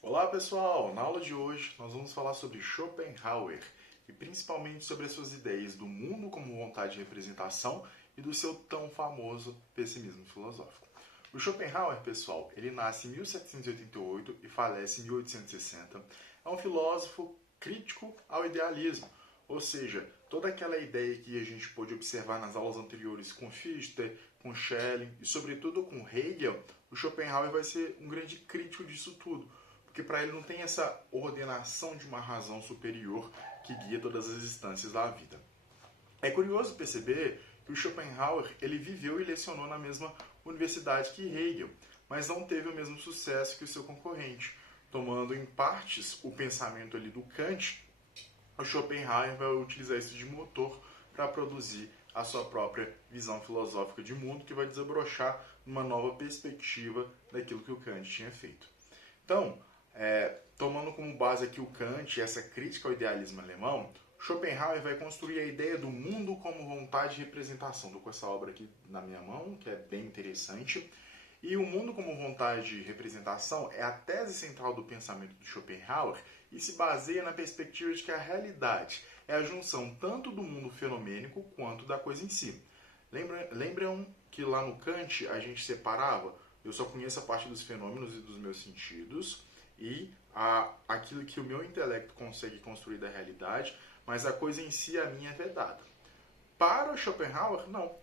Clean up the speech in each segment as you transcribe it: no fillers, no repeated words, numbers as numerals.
Olá pessoal, na aula de hoje nós vamos falar sobre Schopenhauer e principalmente sobre as suas ideias do mundo como vontade de representação e do seu tão famoso pessimismo filosófico. O Schopenhauer, pessoal, ele nasce em 1788 e falece em 1860. É um filósofo crítico ao idealismo, ou seja, toda aquela ideia que a gente pôde observar nas aulas anteriores com Fichte, com Schelling e sobretudo com Hegel, o Schopenhauer vai ser um grande crítico disso tudo, porque para ele não tem essa ordenação de uma razão superior que guia todas as instâncias da vida. É curioso perceber que o Schopenhauer ele viveu e lecionou na mesma universidade que Hegel, mas não teve o mesmo sucesso que o seu concorrente. Tomando em partes o pensamento ali do Kant, o Schopenhauer vai utilizar isso de motor para produzir a sua própria visão filosófica de mundo, que vai desabrochar numa nova perspectiva daquilo que o Kant tinha feito. Então, tomando como base aqui o Kant e essa crítica ao idealismo alemão, Schopenhauer vai construir a ideia do mundo como vontade e representação. Estou com essa obra aqui na minha mão, que é bem interessante. E o mundo como vontade e representação é a tese central do pensamento de Schopenhauer e se baseia na perspectiva de que a realidade é a junção tanto do mundo fenomênico quanto da coisa em si. Lembram que lá no Kant a gente separava, eu só conheço a parte dos fenômenos e dos meus sentidos, e aquilo que o meu intelecto consegue construir da realidade, mas a coisa em si, a minha é vedada. Para o Schopenhauer, não.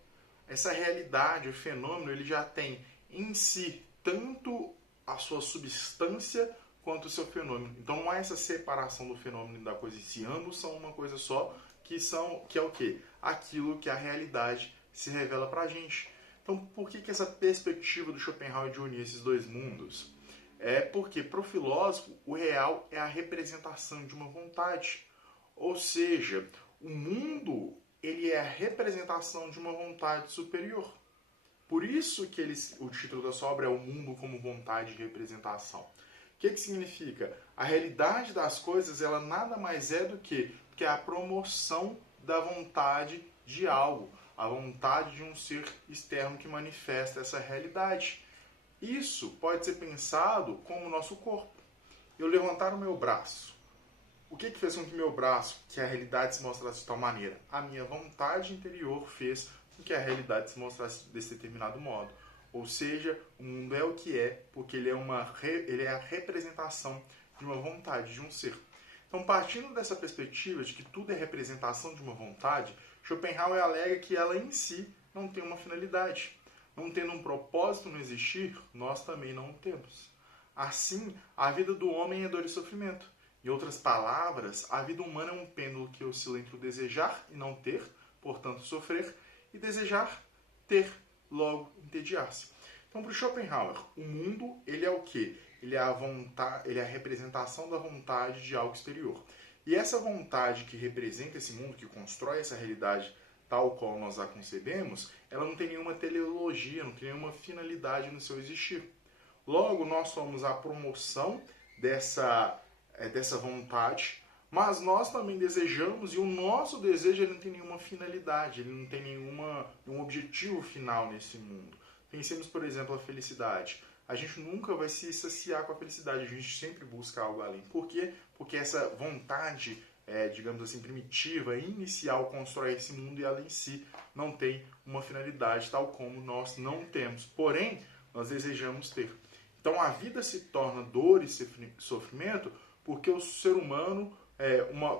Essa realidade, o fenômeno, ele já tem em si tanto a sua substância quanto o seu fenômeno. Então não há essa separação do fenômeno e da coisa em si. Ambos são uma coisa só, que é o quê? Aquilo que a realidade se revela para a gente. Então por que essa perspectiva do Schopenhauer de unir esses dois mundos? É porque para o filósofo o real é a representação de uma vontade. Ou seja, o mundo ele é a representação de uma vontade superior. Por isso que o título da sua obra é O Mundo como Vontade de Representação. O que significa? A realidade das coisas ela nada mais é do que a promoção da vontade de algo, a vontade de um ser externo que manifesta essa realidade. Isso pode ser pensado como o nosso corpo. Eu levantar o meu braço. O que fez com que meu braço, que a realidade se mostrasse de tal maneira? A minha vontade interior fez com que a realidade se mostrasse desse determinado modo. Ou seja, o mundo é o que é, porque ele é a representação de uma vontade, de um ser. Então, partindo dessa perspectiva de que tudo é representação de uma vontade, Schopenhauer alega que ela em si não tem uma finalidade. Não tendo um propósito no existir, nós também não temos. Assim, a vida do homem é dor e sofrimento. Em outras palavras, a vida humana é um pêndulo que oscila entre o desejar e não ter, portanto sofrer, e desejar, ter, logo entediar-se. Então, para o Schopenhauer, o mundo ele é o quê? Ele é a representação da vontade de algo exterior. E essa vontade que representa esse mundo, que constrói essa realidade tal qual nós a concebemos, ela não tem nenhuma teleologia, não tem nenhuma finalidade no seu existir. Logo, nós somos a promoção dessa vontade, mas nós também desejamos, e o nosso desejo ele não tem nenhuma finalidade, ele não tem nenhum objetivo final nesse mundo. Pensemos, por exemplo, a felicidade. A gente nunca vai se saciar com a felicidade, a gente sempre busca algo além. Por quê? Porque essa vontade, digamos assim, primitiva, inicial, constrói esse mundo e ela em si não tem uma finalidade, tal como nós não temos. Porém, nós desejamos ter. Então a vida se torna dor e sofrimento porque o ser humano,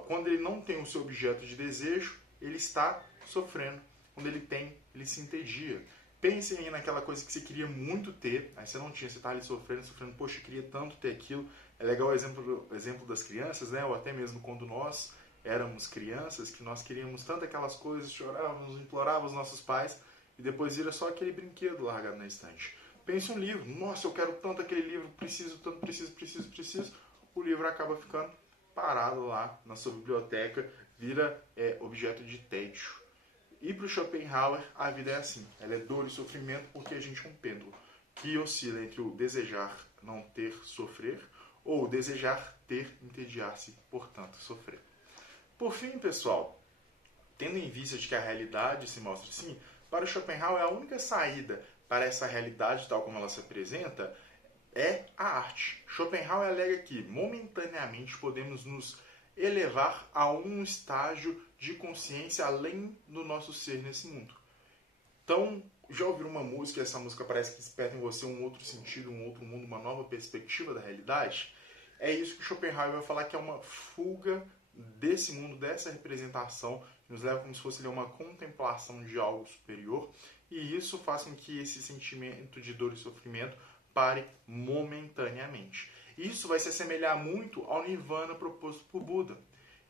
quando ele não tem o seu objeto de desejo, ele está sofrendo. Quando ele tem, ele se entedia. Pensem aí naquela coisa que você queria muito ter, aí você não tinha, você está ali sofrendo, poxa, eu queria tanto ter aquilo. É legal o exemplo das crianças, né? Ou até mesmo quando nós éramos crianças, que nós queríamos tanto aquelas coisas, chorávamos, implorávamos os nossos pais, e depois vira só aquele brinquedo largado na estante. Pense um livro, nossa, eu quero tanto aquele livro, preciso tanto, preciso. O livro acaba ficando parado lá na sua biblioteca, vira objeto de tédio. E para o Schopenhauer, a vida é assim, ela é dor e sofrimento porque a gente é um pêndulo que oscila entre o desejar não ter, sofrer, ou o desejar ter, entediar-se, portanto, sofrer. Por fim, pessoal, tendo em vista de que a realidade se mostra assim, para o Schopenhauer a única saída para essa realidade tal como ela se apresenta é a arte. Schopenhauer alega que, momentaneamente, podemos nos elevar a um estágio de consciência além do nosso ser nesse mundo. Então, já ouviram uma música e essa música parece que desperta em você um outro sentido, um outro mundo, uma nova perspectiva da realidade? É isso que Schopenhauer vai falar, que é uma fuga desse mundo, dessa representação, que nos leva como se fosse uma contemplação de algo superior, e isso faz com que esse sentimento de dor e sofrimento pare momentaneamente. Isso vai se assemelhar muito ao Nirvana proposto por Buda.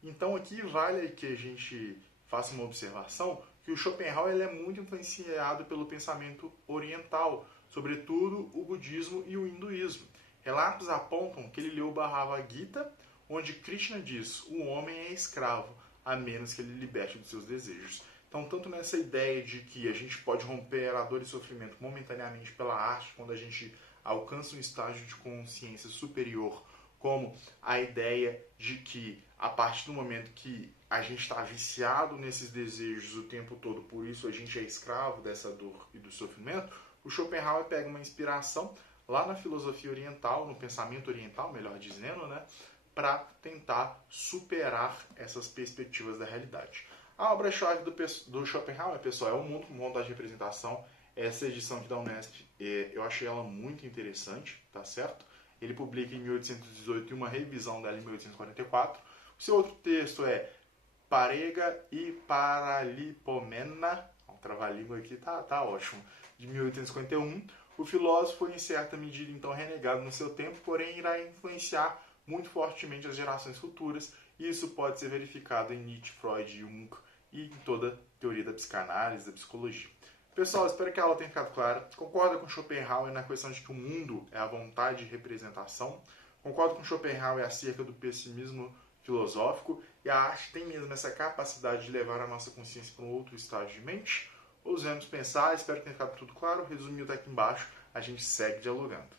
Então aqui vale que a gente faça uma observação que o Schopenhauer ele é muito influenciado pelo pensamento oriental, sobretudo o budismo e o hinduísmo. Relatos apontam que ele leu o Bhagavad Gita, onde Krishna diz: o homem é escravo, a menos que ele liberte dos seus desejos. Então, tanto nessa ideia de que a gente pode romper a dor e sofrimento momentaneamente pela arte, quando a gente alcança um estágio de consciência superior, como a ideia de que a partir do momento que a gente está viciado nesses desejos o tempo todo, por isso a gente é escravo dessa dor e do sofrimento, o Schopenhauer pega uma inspiração lá na filosofia oriental, no pensamento oriental, melhor dizendo, né, para tentar superar essas perspectivas da realidade. A obra-chave do Schopenhauer, pessoal, é O Mundo como Vontade de Representação. Essa edição aqui da Unesp, eu achei ela muito interessante, tá certo? Ele publica em 1818 e uma revisão dela em 1844. O seu outro texto é Parega e Paralipomena, um trava-língua aqui, tá ótimo, de 1851. O filósofo foi em certa medida então renegado no seu tempo, porém irá influenciar muito fortemente as gerações futuras, e isso pode ser verificado em Nietzsche, Freud, Jung e em toda a teoria da psicanálise, da psicologia. Pessoal, espero que a aula tenha ficado clara. Concordo com Schopenhauer na questão de que o mundo é a vontade de representação. Concordo com Schopenhauer acerca do pessimismo filosófico, e a arte tem mesmo essa capacidade de levar a nossa consciência para um outro estágio de mente. Ousemos pensar, espero que tenha ficado tudo claro. Resumido aqui embaixo, a gente segue dialogando.